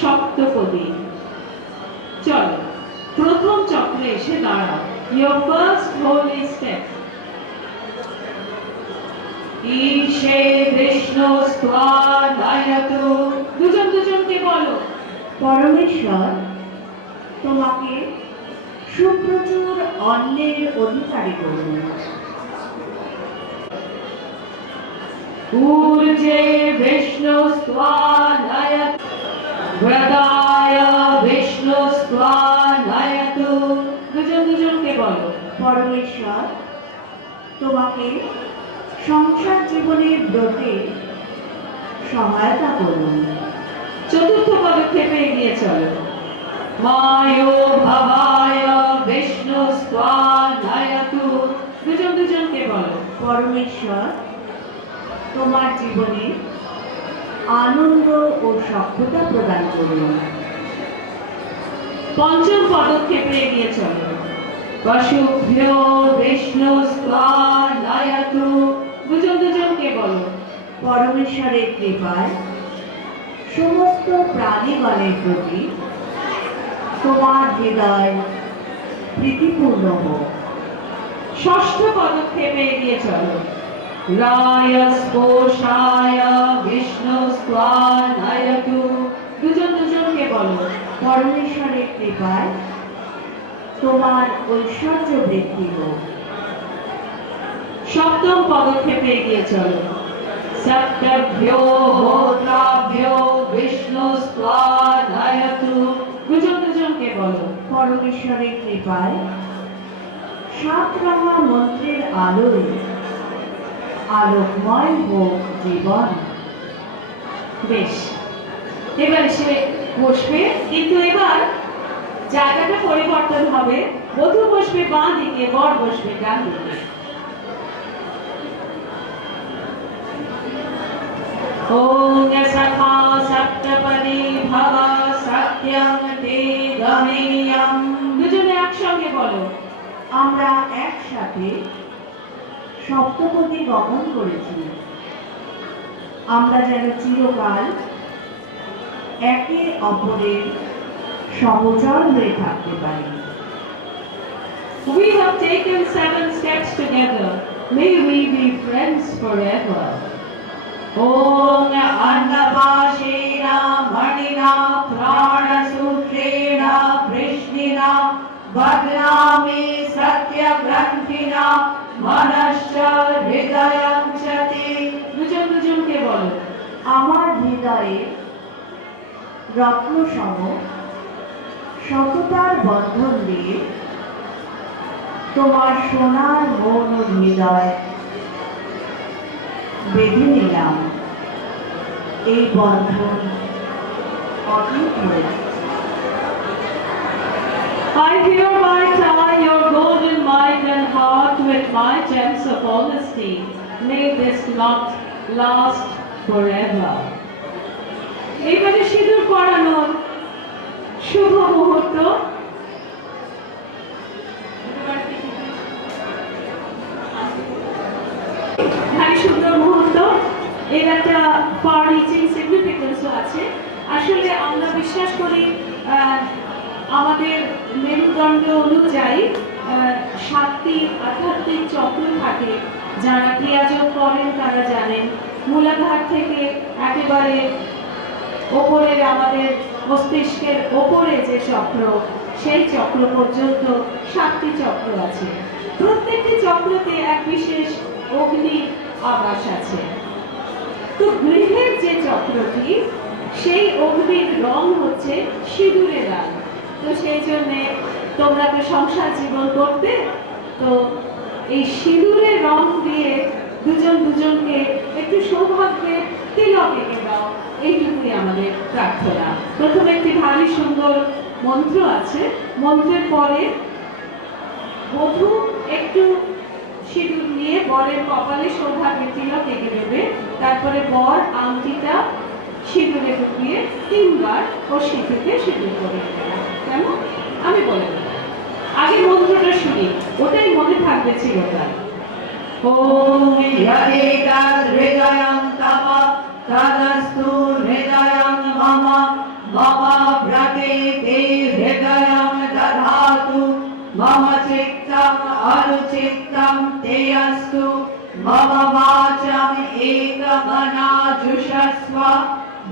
সপ্তপদী। চলো প্রথম চক্রে এসে দাঁড়াও। Your first holy step. ঈশে Vishnu স্ত্বানায়তু। দুজন দুজনকে বলো, পরমেশ্বর তোমাকে সুপ্রচুর অন্নের অধিকারী করুন। ঊর্জে বিষ্ণু স্ত্বানায়তু ব্রতায় বিষ্ণু স্ত্বানায়তু। দুজন দুজনকে বলো, পরমেশ্বর তোমাকে সংসার জীবনের ব্রতে সহায়তা করুন। চতুর্থ পদক্ষেপে এগিয়ে চলো। মায়ো ভবায় বিষ্ণু স্ত্বানায়তু। দুজন দুজনকে বলো, পরমেশ্বর তোমার জীবনে আনন্দ ও সভ্যতা প্রদান করুন। পঞ্চম পদক্ষেপে এগিয়ে চলো। পশুভ্যো বিষ্ণু স্ত্বানায়তু। দুজন দুজনকে বলো। পরমেশ্বরের কৃপায় সমস্ত প্রাণীগণের প্রতি তোমার হৃদয় প্রীতিপূর্ণ হোক। ষষ্ঠ পদক্ষেপে এগিয়ে চলো। রায় স্পোষায় বিষ্ণু স্ত্বানায়তু। দুজন দুজনকে বলো। পরমেশ্বরের কৃপায় তোমার ঐশ্বর্য বৃদ্ধি হোক। সপ্তম পদক্ষেপে এগিয়ে চলো। সপ্তভ্যো হোত্রাভ্যো বিষ্ণু স্ত্বানায়তু। দুজন দুজনকে বলো। পরমেশ্বরের কৃপায় সাত রঙা মন্ত্রের আলোয় আলোকময় হোক জীবন। বেশ, এবার সে বসবে, কিন্তু এবার জায়গাটা পরিবর্তন হবে। বধূ বসবে বাঁ দিকে, বর বসবে ডান দিকে। ওম সখা সপ্তপদী ভব সত্যং তে গমেয়ং। দুজনে একসঙ্গে বলো। আমরা একসাথে সপ্তপদী গমন করেছি। আমরা যেন চিরকাল একে অপরের সহচর হয়ে থাকতে পারি। We have taken 7 steps together. May we be friends forever. Om Annapashena Manina Pranasutrena Prishnina Bhadrami Satya Granthina Manascha Hridayam Chati. দুজন দুজনকে বলো। আমার হৃদয়ে রত্নসম সততার বন্ধন দিয়ে তোমার সোনার মন ও হৃদয় বেঁধে নিলাম। এই বন্ধন অটুট হয়ে। I hereby tie your golden mind and heart with my gems of honesty. May this knot last forever. এবারে সিঁদুর পরানোর শুভ মুহূর্ত। ভারী সুন্দর মুহূর্ত। এর একটা ফার রিচিং সিগনিফিকেন্সও আছে। আসলে আমরা বিশ্বাস করি আমাদের মেরুদণ্ড অনুযায়ী 7টি আধ্যাত্মিক চক্র থাকে। যারা ক্রিয়াযোগ করেন তারা জানেন। মূলাধার থেকে একেবারে ওপরের আমাদের মস্তিষ্কের ওপরে যে চক্র, সেই চক্র পর্যন্ত 7টি চক্র আছে। প্রত্যেকটি চক্রতে এক বিশেষ অগ্নির আবাস আছে। তো গৃহের যে চক্রটি, সেই অগ্নির রং হচ্ছে সিঁদুরে লাল। তো সেই জন্যে তোমরা তো সংসার জীবন করতে, তো এই সিঁদুরের রং দিয়ে দুজন দুজনকে একটু সৌভাগ্যের তিলক এঁকে দাও, এইটুকুই আমাদের প্রার্থনা। প্রথমে একটি ভারী সুন্দর মন্ত্র আছে। মন্ত্রের পরে বধূ একটু সিঁদুর নিয়ে বরের কপালে সৌভাগ্যের তিলক এঁকে দেবে। তারপরে বর আংটিটা সিঁদুরে ঢুকিয়ে 3 বার ও সিঁথিতে সিঁদুর করে দেবে। কেমন? আমি বলে দেব। আগে মন্ত্রটা শুনি, ওটাই মনে থাকবে চিরকাল। ওম यदेतद् हृदयं तव तदस्तु हृदयं मम मम व्रते ते हृदयं दधातु मम चित्तम् अनुचित्तं ते अस्तु मम वाचम् एकमनाजुषस्व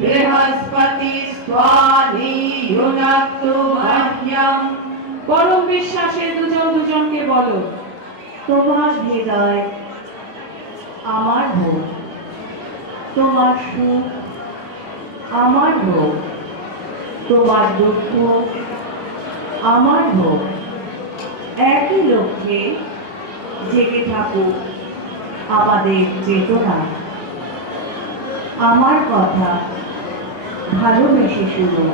बृहस्पतिस्त्वानियुनक्तु मह्यम्। পরম বিশ্বাসে দুজন দুজনকে বলো। তোমার হৃদয় আমার ভোগ, তোমার সুখ আমার ভোগ, তোমার দুঃখ আমার ভোগ। একই লক্ষ্যে জেগে থাকুক আমাদের চেতনা। আমার কথা ভালোবেসে শুনো,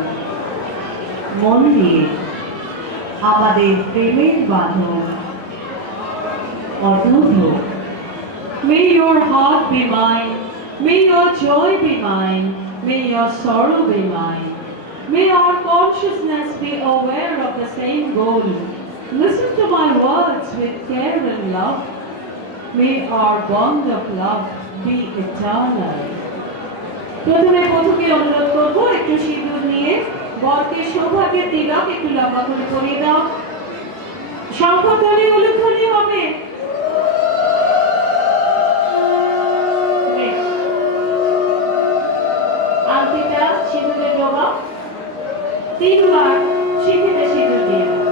মন দিয়ে আমাদের প্রেমের বাঁধন অটুট হোক। May your heart be mine, may your joy be mine, may your sorrow be mine. May our consciousness be aware of the same goal. Listen to my words with care and love. May our bond of love be eternal. প্রথমে বধূকে অনুরোধ করবো একটু সিঁদুর নিয়ে বরকে সৌভাগ্যের তিলক একটু লম্বা করে পরিয়ে দাও। শঙ্খধ্বনি উলুধ্বনি হবে। বেশ। আংটিটা সিঁদুরে ডোবা, 3 বার সিঁথিতে সিঁদুর দিয়ে দাও।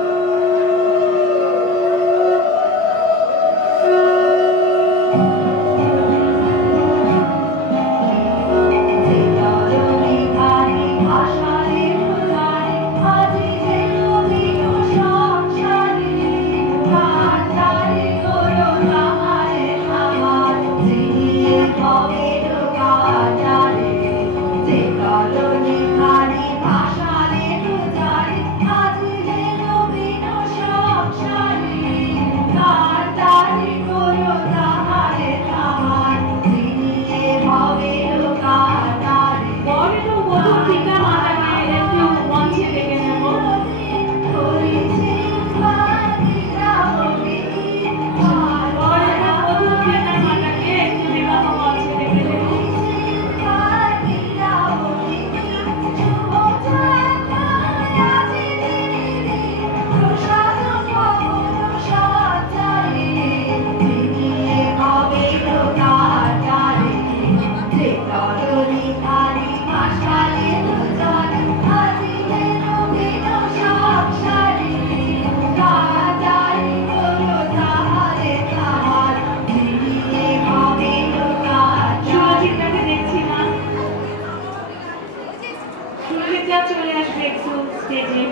চলে আসবে একটু স্টেজে।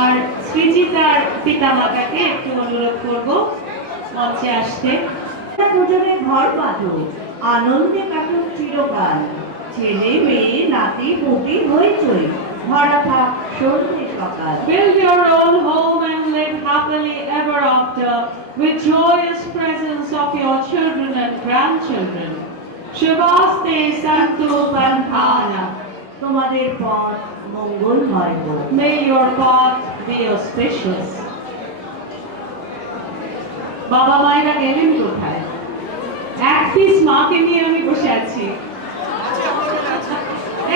আর সৃজিতার পিতামাতাকে একটু অনুরোধ করব মঞ্চে আসতে। দুজনে ঘর বাঁধো, আনন্দে কাটুক চিরকাল, ছেলে মেয়ে নাতি পুতি হইচই, ভরা থাক সন্ধ্যে সকাল। Build your own home and live happily ever after with joyous presence of your children and grandchildren. Shubaste Santu Bandhana. তোমাদের পথ মঙ্গলময় হোক। May your path be auspicious. বাবা মায়েরা গেলেন কোথায়? এক পিস মাকে নিয়ে আমি বসে আছি।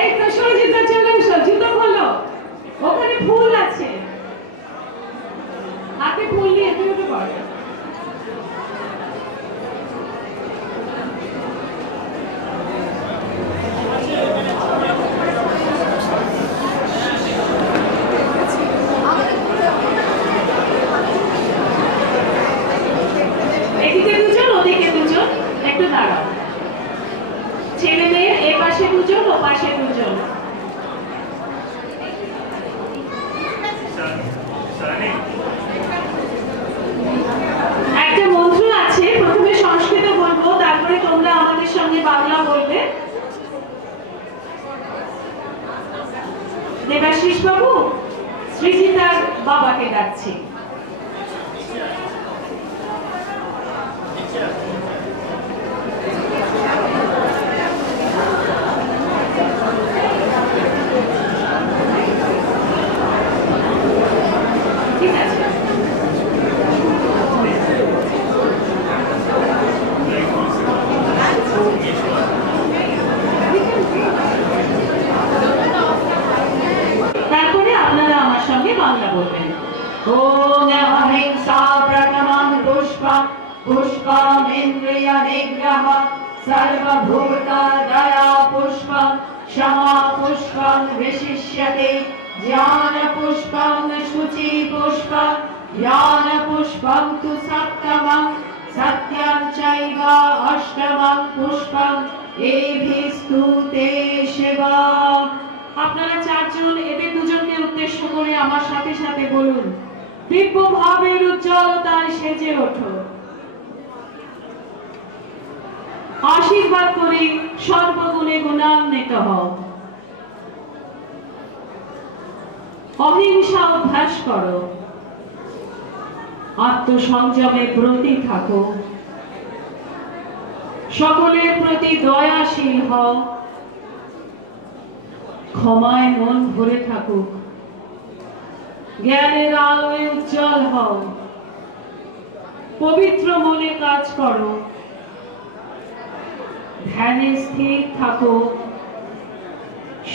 এই তো সরিতা চলে এসো, জুতো খোলো, ওখানে ফুল আছে, হাতে ফুল নিয়ে তুমি উঠে পড়ো। এদিকে দুজন ওদিকে দুজন, একটু দাঁড়াও। ছেলে মেয়ের এ পাশে দুজন ও পাশে দুজন। একটা মন্ত্র আছে, প্রথমে সংস্কৃত বলবো, তারপরে তোমরা আমাদের সঙ্গে বাংলা বলবে। দেবাশিস বাবু সৃজিতার বাবাকে ডাকছি। ঠিক আছে। তারপরে আপনারা আমার সঙ্গে বাংলা বলবেন। ওম অহিংসা প্রথমং পুষ্পম পুষ্পম ইন্দ্রিয় নিগ্রহ সর্বভূত দয়া পুষ্পম क्षमा पुष्पं विशिष्यते ज्ञान पुष्पं शुचि पुष्पं ज्ञान पुष्पं तु सप्तमं सत्यं चैव अष्टमं पुष्पं एभिस्तु ते शिवा। আপনারা চারজন এদের দুজনকে উদ্দেশ্য করে আমার সাথে সাথে বলুন, দিব্য ভাবের উজ্জ্বলতায় সেজে ওঠো। আশীর্বাদ করি সর্বগুণে গুণান্বিত হও। অহিংসা অভ্যাস করো, আত্মসংযমে ব্রতী থাকো, সকলের প্রতি দয়াশীল হও, ক্ষমায় মন ভরে থাকুক, জ্ঞানের আলোয় উজ্জ্বল হও, পবিত্র মনে কাজ করো, ধ্যানে স্থির থাকো,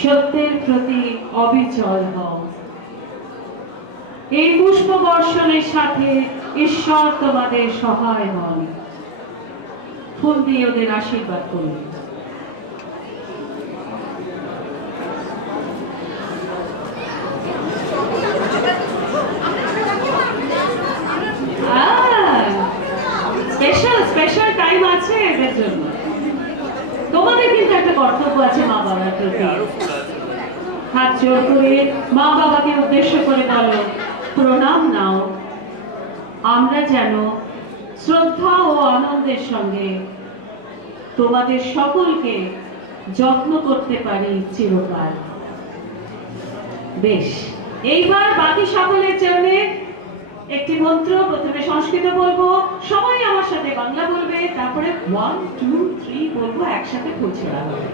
সত্যের প্রতি অবিচল হও। এই পুষ্প বর্ষণের সাথে ঈশ্বর তোমাদের সহায় হন। ফুল দিয়ে ওদের আশীর্বাদ করুন। স্পেশাল স্পেশাল টাইম আছে এদের জন্য। তোমাদের কিন্তু একটা কর্তব্য আছে মা বাবার প্রতি। হাত জোর করে মা বাবাকে উদ্দেশ্য করে বলো, প্রণাম নাও। আমরা যেন শ্রদ্ধা ও আনন্দের সঙ্গে তোমাদের সকলকে যত্ন করতে পারি চিরকাল। বেশ, এইবার বাকি সকলের জন্য একটি মন্ত্র, প্রথমে সংস্কৃত বলবো, সবাই আমার সাথে বাংলা বলবে, তারপরে 1 2 3 বলবো, একসাথে পৌঁছানো হবে।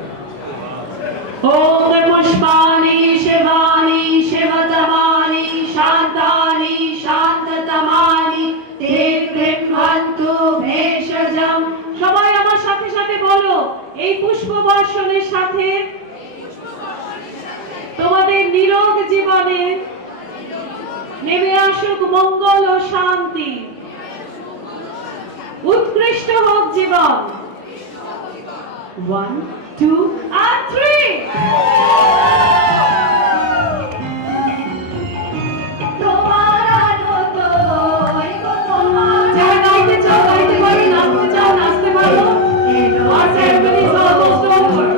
ওম পুষ্পানি শিবানি শিবতমানি শান্তানি শান্ততমানি তে কৃণ্বন্তু ভেষজম। সবাই আমার সাথে সাথে বলো, এই পুষ্প বর্ষণের সাথে তোমাদের নিরোগ জীবনে নেমে আসুক মঙ্গল ও শান্তি, উৎকৃষ্ট হোক জীবন। 1 2 and 3। যারা গাইতে চাও গাইতে পারো, নাচতে চাও নাচতে পারো। Our ceremony is almost over.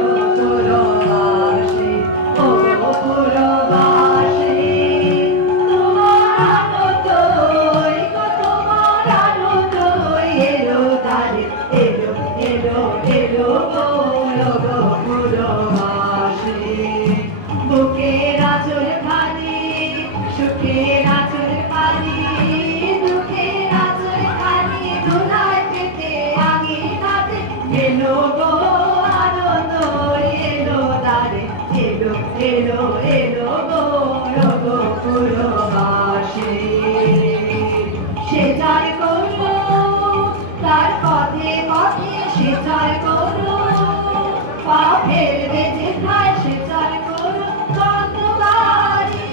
এলো এলো গো রগো পুরবাসী, সেচার করো তার পথে পথে, সেচার করো পা ফেলবে যেথায়, সেচার করো কতবারই।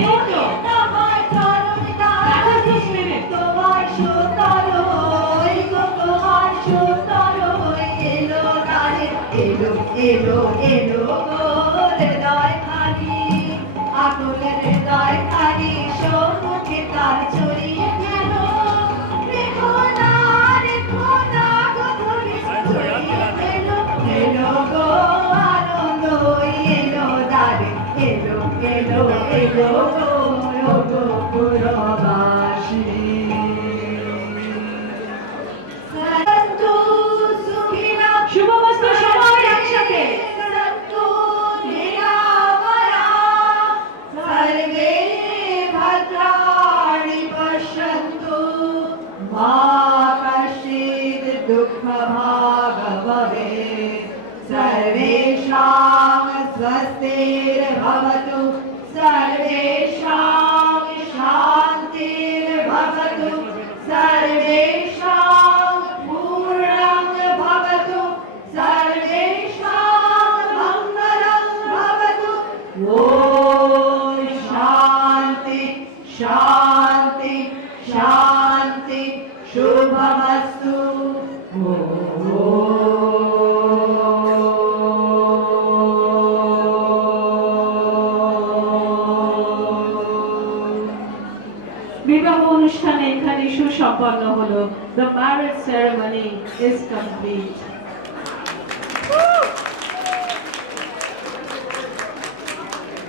এই তো তোমার চরণ দাঁড়িয়ে তোমার সুতর, তোমার সুতর এলো দাঁড়ে, এলো এলো এলো গো হৃদয় খালি, আকুলের হৃদয় খালি, সম্মুখে তার ছড়িয়ে গেল। রেখো না গো ধরে ছড়িয়ে গেল, এলো গো আনন্দ এলো দাঁড়ে, এলো এলো এলো গো রগো পুরবাসী। শুভমস্তু, সবাই একসাথে। सर्वे भद्राणि पश्यन्तु मा कश्चित् दुःखभाग् भवेत्, सर्वेषां स्वस्तिर्भवतु, सर्वेषां शान्तिर्भवतु, सर्वेषां पूर्णं भवतु, सर्वेषां मङ्गलं भवतु। ओम शांति शांति शांति, शुभमस्तु। বিবাহ অনুষ্ঠান এখানে সুসম্পন্ন হলো। The marriage ceremony is complete.